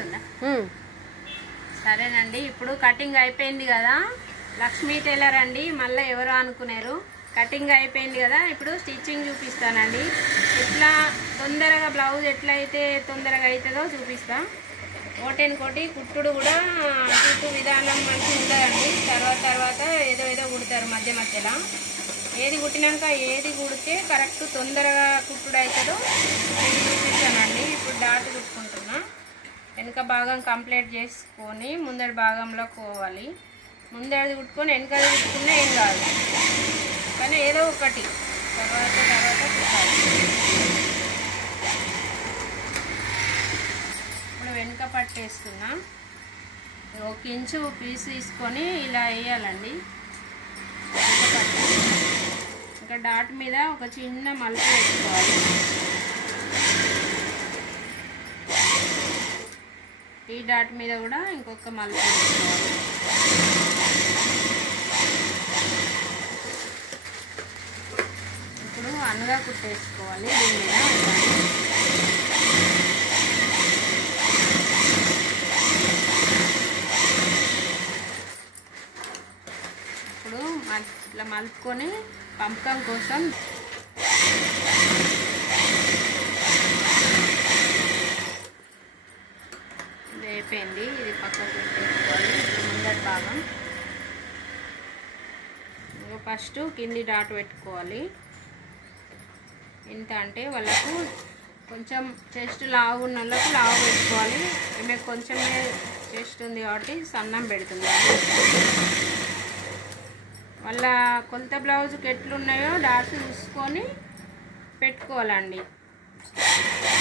వస్తుందా? సరేనండి, ఇప్పుడు కటింగ్ అయిపోయింది కదా. లక్ష్మీ టైలర్ అండి, మళ్ళీ ఎవరో అనుకున్నారు. కటింగ్ అయిపోయింది కదా, ఇప్పుడు స్టిచ్చింగ్ చూపిస్తానండి. ఎట్లా తొందరగా బ్లౌజ్ ఎట్లయితే తొందరగా అవుతుందో చూపిస్తా. కోటి కుట్టుడు కూడా కుట్టు విధానం మంచిగా ఉంటుందండి. తర్వాత ఏదో కుడతారు మధ్యలో. ఏది కుట్టినాక ఏది కుడితే కరెక్ట్ తొందరగా కుట్టుడు అవుతుందో చూపిస్తానండి. ఇప్పుడు డాట్ కుట్టుకుంటున్నా. వెనక భాగం కంప్లీట్ చేసుకొని ముందరి భాగంలో పోవాలి. ముందరిది కుట్టుకొని వెనకది కుట్టుకున్నా ఏం కాదు, కానీ ఏదో ఒకటి తర్వాత కుట్టాలి. ఇప్పుడు వెనక పట్టేస్తున్నా. 1 ఇంచు పీస్ తీసుకొని ఇలా వేయాలండి. ఇంకా డాట్ మీద ఒక చిన్న మలుపు పెట్టుకోవాలి. ఈ డాట్ మీద కూడా ఇంకొక మలుపు పెట్టుకోవాలి. ఇప్పుడు అన్నగా కుట్టేసుకోవాలి. దీని మీద ఇప్పుడు ఇట్లా మలుపుకొని పంపకం కోసం ఇది అయిపోయింది. ఇది పక్కకు పెట్టేసుకోవాలి. ముందటి భాగం ఫస్ట్ కింది డాట్ పెట్టుకోవాలి. ఎంత అంటే వాళ్ళకు కొంచెం చెస్ట్ లావు ఉన్న వాళ్ళకు లావు పెట్టుకోవాలి. ఈమెకు కొంచెమే చెస్ట్ ఉంది కాబట్టి సన్నం పెడుతుంది. వాళ్ళ కొలత బ్లౌజ్కి ఎట్లున్నాయో డాట్స్ చూసుకొని పెట్టుకోవాలండి.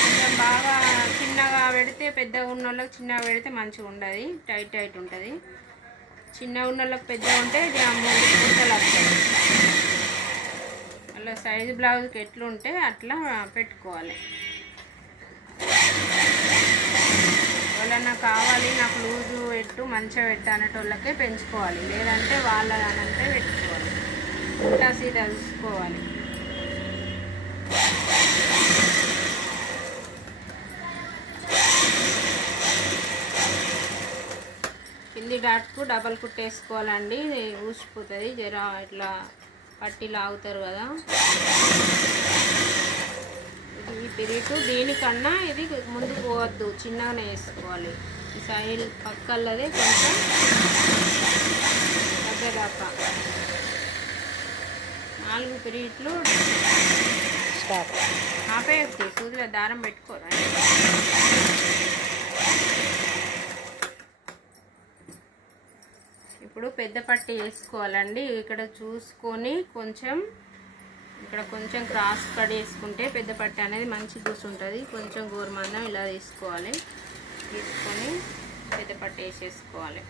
కొంచెం బాగా చిన్నగా పెడితే పెద్దగా ఉన్న వాళ్ళకి చిన్నగా పెడితే మంచిగా ఉండదు, టైట్ ఉంటుంది. చిన్నగా ఉన్న వాళ్ళకి పెద్దగా ఉంటే ముక్కలు వస్తాయి. అలా సైజు బ్లౌజ్కి ఎట్లుంటే అట్లా పెట్టుకోవాలి. ఎవరన్నా కావాలి నాకు లూజు పెట్టు మంచిగా పెట్టు అనేటోళ్ళకే పెంచుకోవాలి, లేదంటే వాళ్ళనంటే పెట్టుకోవాలి. ఉల్టా సీదా చూసుకోవాలి. కింది డాట్కు డబల్ కుట్టేసుకోవాలండి. ఊసిపోతుంది. జర ఇట్లా పట్టి లాగుతారు కదా, ఈ పిరిటు దీనికన్నా ఇది ముందు పోవద్దు, చిన్నగానే వేసుకోవాలి. ఈ సైడ్ పక్కలదే కొంచెం దగ్గరదాకా 4 పిరిట్లు స్టార్ట్. ఆపేయద్దు, సూదిలో దారం పెట్టుకోరా. ఇప్పుడు పెద్ద పట్టి వేసుకోవాలండి. ఇక్కడ చూసుకొని ఇక్కడ కొంచెం క్రాస్ కట్ వేసుకుంటే పెద్ద పట్టి అనేది మంచి కూర్చుంటుంది. కొంచెం గోరుమందం ఇలా తీసుకొని పెద్ద పట్టి వేసేసుకోవాలి.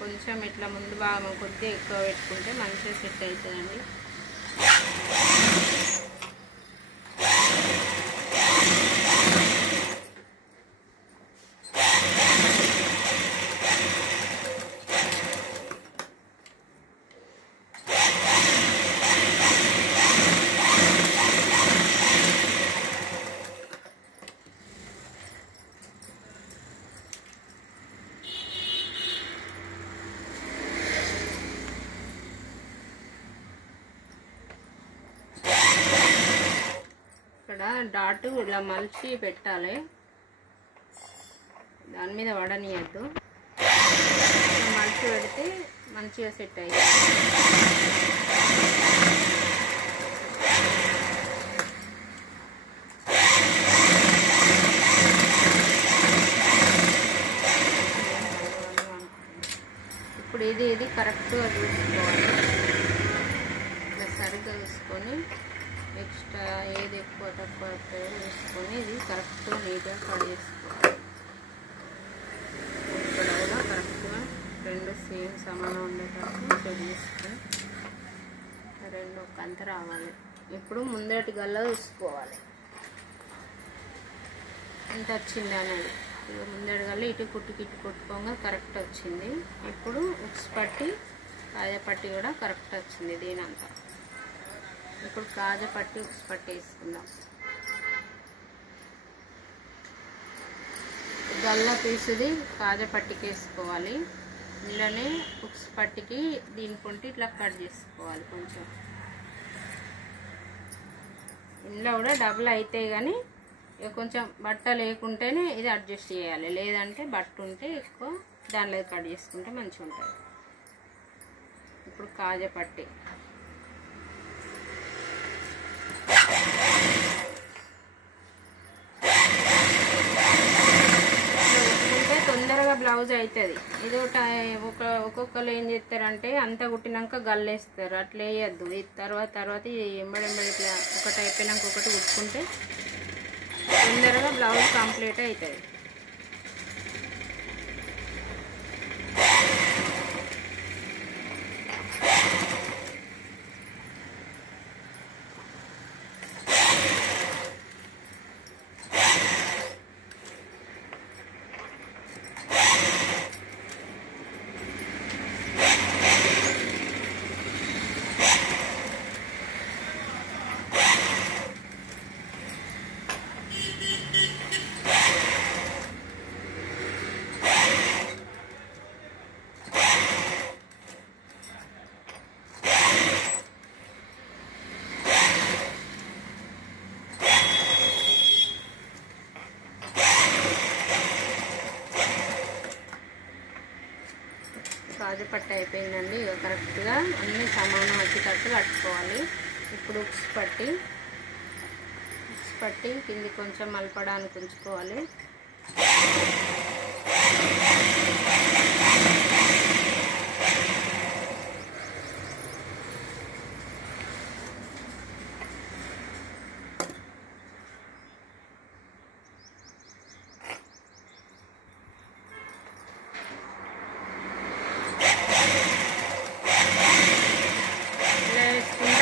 కొంచెం ఇట్లా ముందు భాగం కొద్దిగా ఎక్కువ పెట్టుకుంటే మంచిగా సెట్ అవుతుందండి. ఇక్కడ డాట్ ఇలా మలిచి పెట్టాలి, దాని మీద వడనియద్దు. మలిచి పెడితే మంచిగా సెట్ అయ్యింది. ఇప్పుడు ఇది కరెక్ట్గా చూసుకోవాలి. ఇట్లా సరిగ్గా చూసుకొని ఎక్స్ట్రా ఏది ఎక్కువ తక్కువ వేసుకొని ఇది కరెక్ట్ నీట్గా కట్ చేసుకోవాలి. ఇక్కడ కూడా కరెక్ట్గా 2 సేమ్ సమానం ఉండేటట్టు చెక్ చేసుకొని 2 ఒక అంత రావాలి. ఇప్పుడు ముందటి గల్ల చూసుకోవాలి ఎంత వచ్చింది అనేది. ఇక ముందటి గల్ల ఇటు కుట్టుకోగా కరెక్ట్ వచ్చింది. ఇప్పుడు ఉక్స్ పట్టి అదే పట్టి కూడా కరెక్ట్ వచ్చింది. దీనంతా ఇప్పుడు కాజా పట్టి ఉక్స్ పట్టి వేసుకుందాం. గల్ల పీసుది కాజా పట్టికి వేసుకోవాలి. ఇందులోనే ఉక్స్ పట్టికి దీని పొంటి ఇట్లా కట్ చేసుకోవాలి. కొంచెం ఇందులో కూడా డబుల్ అవుతాయి, కానీ ఇక కొంచెం బట్ట లేకుంటేనే ఇది అడ్జస్ట్ చేయాలి. లేదంటే బట్ట ఉంటే ఎక్కువ దానిలో కట్ చేసుకుంటే మంచిగా ఉంటుంది. ఇప్పుడు కాజా పట్టి తొందరగా బ్లౌజ్ అవుతుంది. ఇది ఒక్కొక్కరు ఏం చేస్తారంటే అంతా కుట్టినాక గల్లేస్తారు. అట్లా వేయద్దు. తర్వాత ఎంబడెంబడి ఇట్లా ఒకటి అయిపోయినాక ఒకటి కుట్టుకుంటే తొందరగా బ్లౌజ్ కంప్లీట్ అవుతుంది. కాజా పట్ట అయిపోయిందండి. ఇక కరెక్ట్గా అన్నీ సమానం వచ్చేటట్టు కట్టుకోవాలి. ఇప్పుడు ఉక్స్ పట్టి కింది కొంచెం మలపడానికి ఉంచుకోవాలి.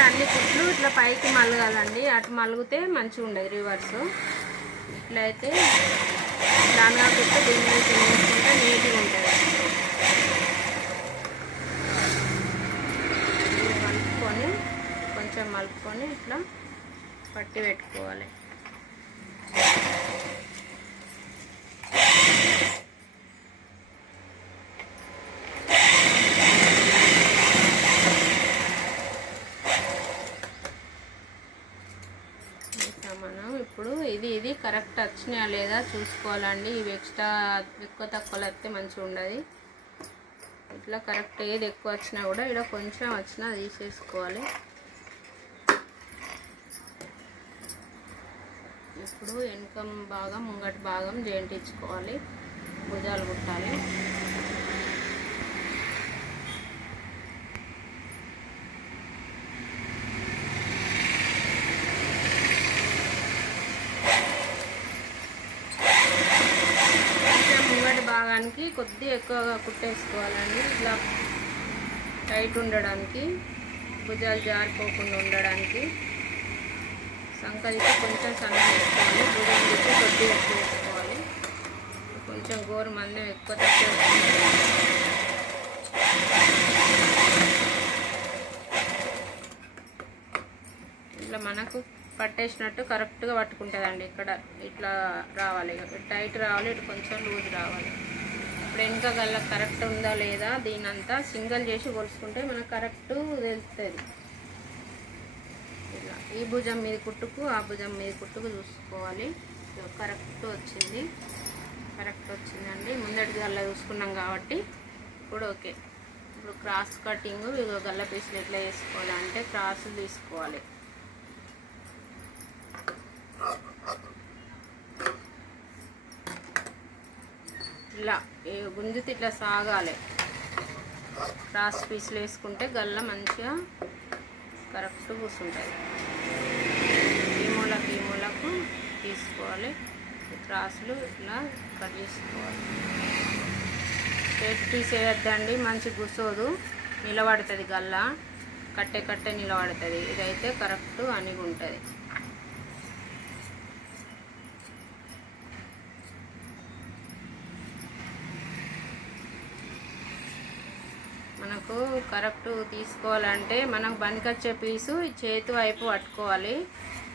అన్ని కుట్లు ఇట్లా పైకి మలగాలండి. అటు మలిగితే మంచిగా ఉండదు రివర్స్. ఇట్లయితే దానిగా కుట్టు దీని మీద తినేసుకుంటే నీట్గా ఉంటుంది. మలుపుకొని కొంచెం మలుపుకొని ఇట్లా పట్టి పెట్టుకోవాలి. మనం ఇప్పుడు ఇది కరెక్ట్ వచ్చినాయా లేదా చూసుకోవాలండి. ఇవి ఎక్స్ట్రా ఎక్కువ తక్కువలు వస్తే మంచిగా ఉండదు. ఇట్లా కరెక్ట్ ఏది ఎక్కువ వచ్చినా కూడా ఇలా కొంచెం వచ్చినా తీసేసుకోవాలి. ఇప్పుడు వెనుక భాగం ముంగటి భాగం జాయింట్ ఇచ్చుకోవాలి. భుజాలు కుట్టాలి. భాగానికి కొద్దిగా ఎక్కువగా కుట్టేసుకోవాలండి. ఇట్లా టైట్ ఉండడానికి, భుజాలు జారిపోకుండా ఉండడానికి. సంకలికి కొంచెం సన్నం వేసుకోవాలి. భుజం తీసి కొద్దిగా ఎక్కువ వేసుకోవాలి. కొంచెం గోరు మందం ఎక్కువ తక్కువ ఇట్లా మనకు పట్టేసినట్టు కరెక్ట్గా పట్టుకుంటుందండి. ఇక్కడ ఇట్లా రావాలి, టైట్ రావాలి, ఇటు కొంచెం లూజ్ రావాలి. ఇప్పుడు వెనుక గల్ల కరెక్ట్ ఉందా లేదా దీనంతా సింగల్ చేసి కొలుసుకుంటే మనకు కరెక్ట్ తెలుస్తుంది. ఇలా ఈ భుజం మీద కుట్టుకు ఆ భుజం మీద కుట్టుకు చూసుకోవాలి. కరెక్ట్ వచ్చిందండి. ముందటి గల్ల చూసుకున్నాం కాబట్టి ఇప్పుడు ఓకే. ఇప్పుడు క్రాస్ కటింగ్ గల్ల పీసులు ఎట్లా వేసుకోవాలంటే క్రాస్ తీసుకోవాలి. ఇలా గుంజితే ఇట్లా సాగాలి. క్రాస్ పీసులు వేసుకుంటే గల్ల మంచిగా కరెక్ట్ కూర్చుంటుంది. ఈ మూలకు తీసుకోవాలి. క్రాసులు ఇట్లా కట్ చేసుకోవాలి. స్ట్రైట్ పీస్ వేయద్దండి, మంచి కూర్చోదు, నిలబడుతుంది గల్ల. కట్టే నిలబడుతుంది. ఇదైతే కరెక్ట్ అనిగి ఉంటుంది. మనం మనకు కరెక్ట్ తీసుకోవాలంటే మనకు బందికొచ్చే పీసు చేతి వైపు పట్టుకోవాలి,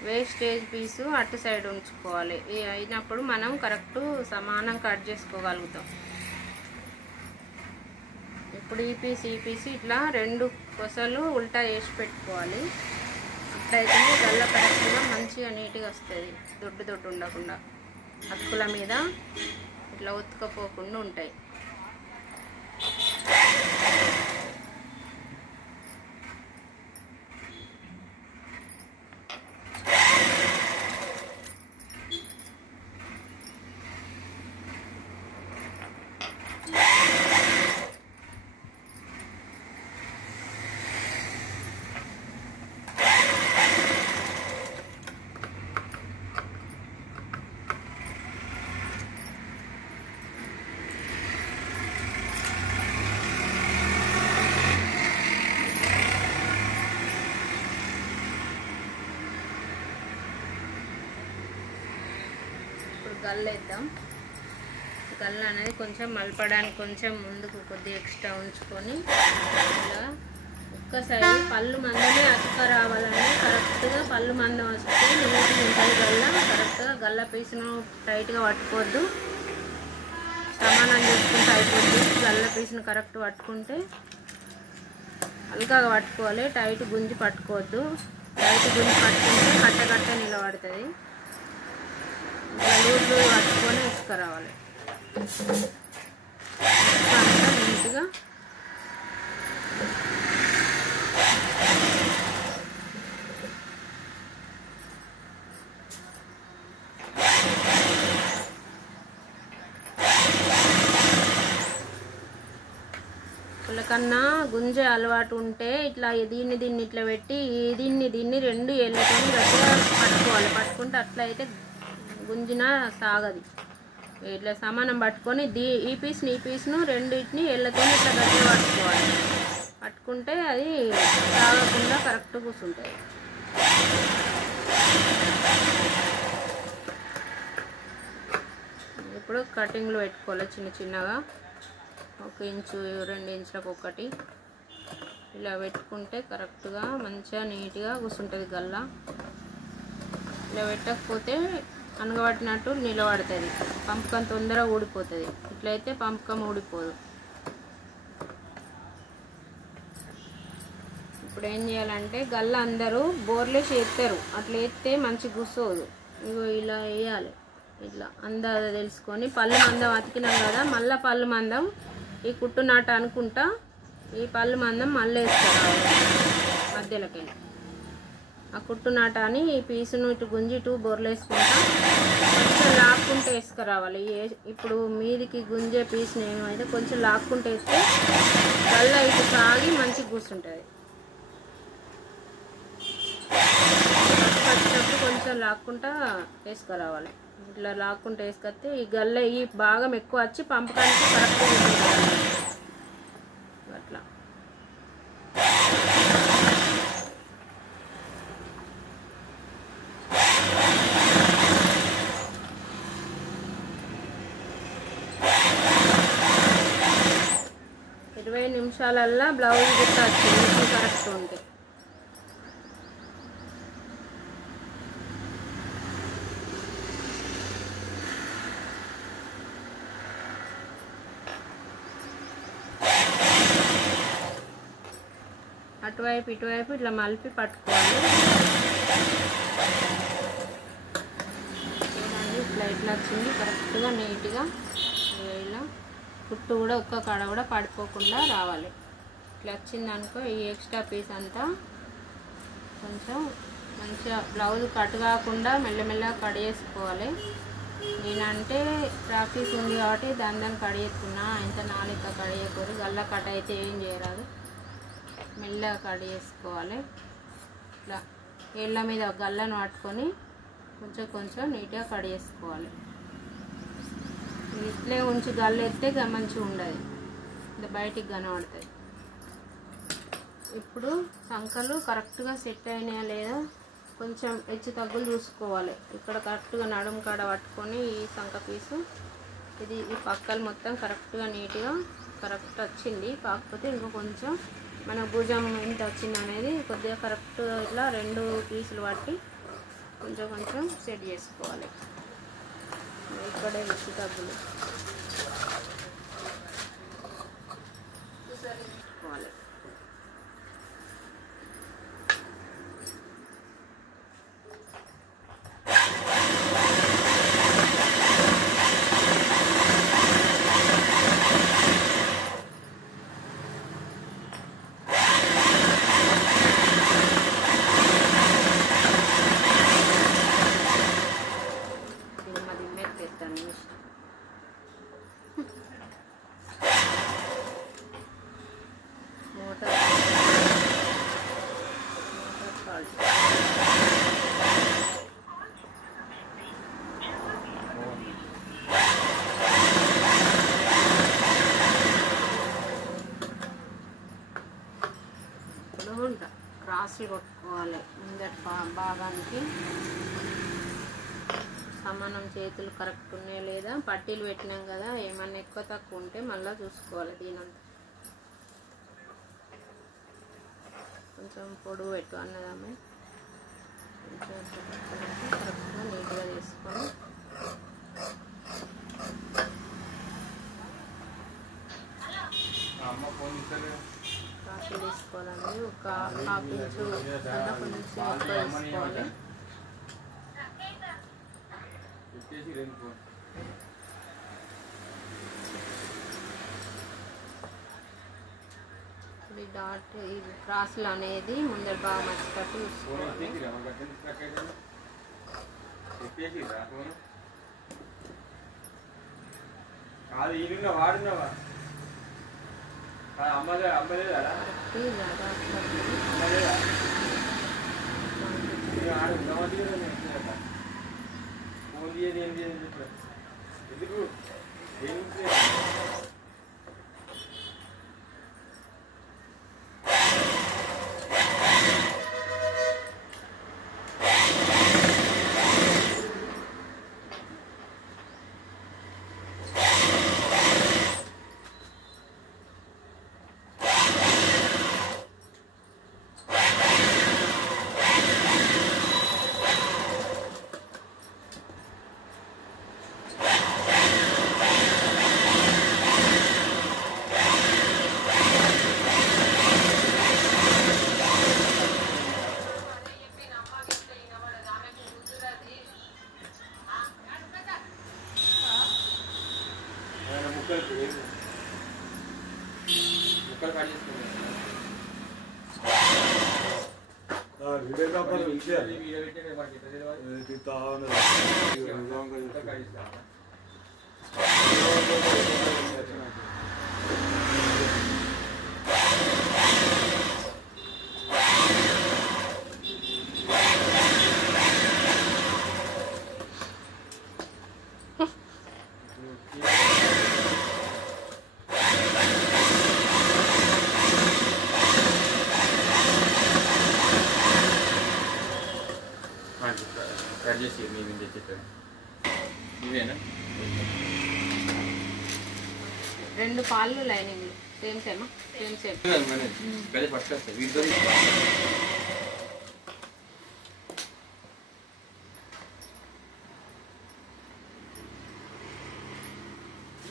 వేస్టేజ్ పీసు అటు సైడ్ ఉంచుకోవాలి. ఇది అయినప్పుడు మనం కరెక్ట్ సమానం కట్ చేసుకోగలుగుతాం. ఇప్పుడు ఈ పీస్ ఇట్లా 2 కొసలు ఉల్టా వేసి పెట్టుకోవాలి. అట్లయితే గల్ల కరెక్ట్గా మంచిగా నీట్గా వస్తుంది. దొడ్డు ఉండకుండా అతుకుల మీద ఇట్లా ఉతుకపోకుండా ఉంటాయి. గల్ల వేద్దాం. గల్ల అనేది కొంచెం మలపడానికి కొంచెం ముందుకు కొద్దిగా ఎక్స్ట్రా ఉంచుకొని ఇలా ఒక్కసారి పళ్ళు మందమే అతుక రావాలని కరెక్ట్గా పళ్ళు మందం వస్తే నీట్గా ఉంటుంది గల్ల. కరెక్ట్గా గల్ల పీసును టైట్గా పట్టుకోవద్దు, సమానం చేసుకుంటే అయిపోద్ది. గల్ల పీసును కరెక్ట్ పట్టుకుంటే హల్కాగా పట్టుకోవాలి, టైట్ గుంజి పట్టుకోవద్దు. టైట్ గుంజి పట్టుకుంటే కట్ట నిలబడుతుంది. లూజ్ పట్టుకొని వేసుకురావాలి నీట్గా. పుల్లకన్నా గుంజే అలవాటు ఉంటే ఇట్లా దీన్ని ఇట్లా పెట్టి దీన్ని 2 ఏళ్ళతో గట్టిగా పట్టుకోవాలి. పట్టుకుంటే అట్లా అయితే గుంజిన సాగది. ఇట్లా సమానం పట్టుకొని ఈ పీస్ను రెండింటిని ఏళ్ళతో ఇట్లా గట్టిగా పట్టుకోవాలి. పట్టుకుంటే అది సాగకుండా కరెక్ట్ కూర్చుంటుంది. ఇప్పుడు కటింగ్లు పెట్టుకోవాలి చిన్నగా. 1 ఇంచు 2 ఇంచులకు ఒకటి ఇలా పెట్టుకుంటే కరెక్ట్గా మంచిగా నీట్గా కూర్చుంటుంది గల్ల. ఇలా పెట్టకపోతే అనగబట్టినట్టు నిలబడుతుంది, పంపకం తొందరగా ఊడిపోతుంది. ఇట్లయితే పంపకం ఊడిపోదు. ఇప్పుడు ఏం చేయాలంటే గల్ల అందరూ బోర్లేసి ఎత్తారు, అట్లా ఎత్తే మంచి కూర్చోదు. ఇగో ఇలా వేయాలి. ఇట్లా అందాజ తెలుసుకొని పళ్ళు మందం అతికినాం కదా, మళ్ళీ పళ్ళు మందం ఈ కుట్టు నాట అనుకుంటా ఈ పళ్ళు మందం మళ్ళీ వేసుకోవాలి మధ్యలోకి. ఆ కుట్టు నాట అని ఈ పీసును ఇటు గుంజి ఇటు బొర్రలు వేసుకుంటా కొంచెం లాక్కుంటే వేసుకురావాలి. ఇప్పుడు మీదికి గుంజే పీస్ని ఏమైతే కొంచెం లాక్కుంటే వేస్తే గల్ల ఇటు సాగి మంచిగా కూర్చుంటుంది. వచ్చినప్పుడు కొంచెం లాక్కుంటా వేసుకురావాలి. ఇట్లా లాక్కుంటూ వేసుకొస్తే ఈ గల్ల ఈ భాగం ఎక్కువ వచ్చి పంపకానికి కరెక్ట్గా ఉంటుంది. అట్లా నిమిషాలల్లో బ్లౌజ్ కుట్టచ్చు కరెక్ట్ ఉంటే. అటువైపు ఇటువైపు ఇట్లా మలిపి పట్టుకోవాలి. ఇట్లా వచ్చింది కరెక్ట్గా నీట్గా. ఇలా కుట్టు కూడా ఒక్క కాడ కూడా పడిపోకుండా రావాలి. ఇట్లా వచ్చింది అనుకో ఈ ఎక్స్ట్రా పీస్ అంతా కొంచెం మంచిగా బ్లౌజ్ కట్ కాకుండా మెల్లమెల్లగా కట్ చేసుకోవాలి. నేనంటే ప్రాక్టీస్ ఉంది కాబట్టి దాన్ని కట్ చేసుకున్నా. ఇంత నాలుక కట్ చేయకూడదు, గల్ల కట్ అయితే ఏం చేయరాదు, మెల్లగా కట్ చేసుకోవాలి. ఇట్లా ఏళ్ళ మీద గల్లను పట్టుకొని కొంచెం నీట్గా కట్ చేసుకోవాలి. ఇట్లే ఉంచి గల్ల ఎత్తే మంచిగా ఉండదు, ఇది బయటికి కనబడుతుంది. ఇప్పుడు సంకలు కరెక్ట్గా సెట్ అయినాయా లేదా కొంచెం హెచ్చు తగ్గులు చూసుకోవాలి. ఇక్కడ కరెక్ట్గా నడుము కాడ పట్టుకొని ఈ సంక పీసు ఇది ఈ పక్కలు మొత్తం కరెక్ట్గా నీట్గా కరెక్ట్ వచ్చింది. కాకపోతే ఇంకా కొంచెం మన భుజం ఎంత వచ్చింది అనేది కొద్దిగా కరెక్ట్ ఇట్లా 2 పీసులు పట్టి కొంచెం కొంచెం సెట్ చేసుకోవాలి. ఇక్కడే రుచి తగ్గులు చూసుకోవాలి. క్రాస్లు కొట్టుకోవాలి. ముందటి భాగానికి సమానం చేతులు కరెక్ట్ ఉన్నాయి లేదా, పట్టీలు పెట్టినాం కదా, ఏమన్నా ఎక్కువ తక్కువ ఉంటే మళ్ళీ చూసుకోవాలి. దీనంతా కొంచెం పొడుగు పెట్టు అన్నదమ్మ, కొంచెం కరెక్ట్గా నీట్గా చేసుకొని కాఫీ తీసుకోవాలండి. ఒక హాఫ్ ఇంచు కన్నా కొంచెం ఎక్కువ వేసుకోవాలి. ఈ డాట్ ఈ క్రాస్లు అనేది ముందర బాగా మర్చిపట్టు చూసుకోవాలి. రెండు పాలు లైనింగ్ సేమ్ సేమ్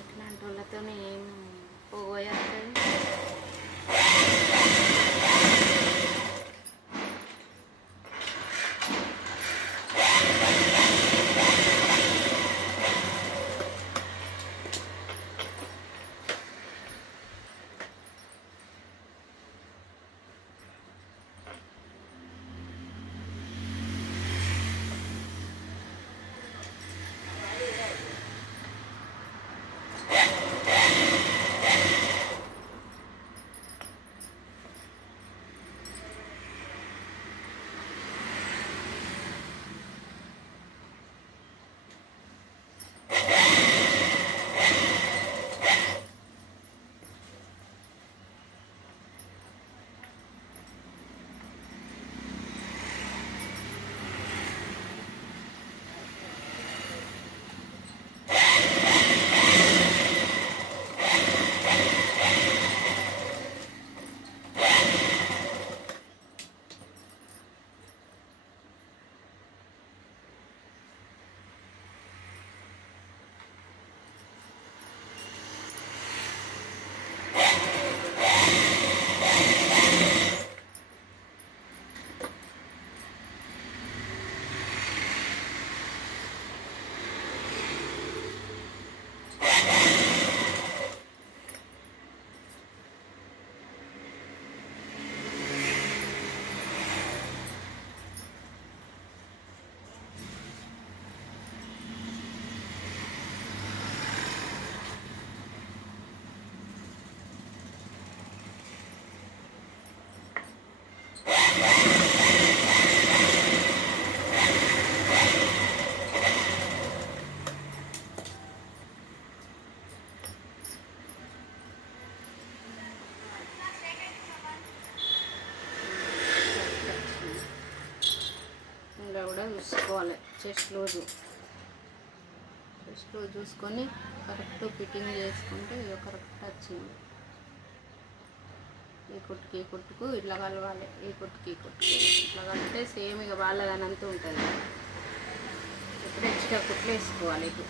ఇట్లాంటి వాళ్ళతో ఏం పోగొయ్యాలి. ఇంకా కూడా చూసుకోవాలి చెస్ట్ లూజ్ చూసుకొని కరెక్ట్ ఫిట్టింగ్ చేసుకుంటే ఇది కరెక్ట్ వచ్చింది. ఈ కుట్టుకు ఇట్లా కలవాలి, ఈ కుట్టుకి ఇట్లా కలిపితే సేమ్ ఇక వాళ్ళదనంతా ఉంటుంది. ఇప్పుడు ఎక్స్ట్రా కుట్లు వేసుకోవాలి. ఇటు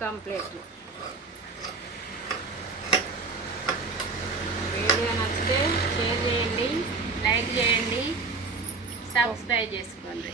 కంప్లీట్. వీడియో నచ్చితే షేర్ చేయండి, లైక్ చేయండి, సబ్స్క్రైబ్ చేసుకోండి.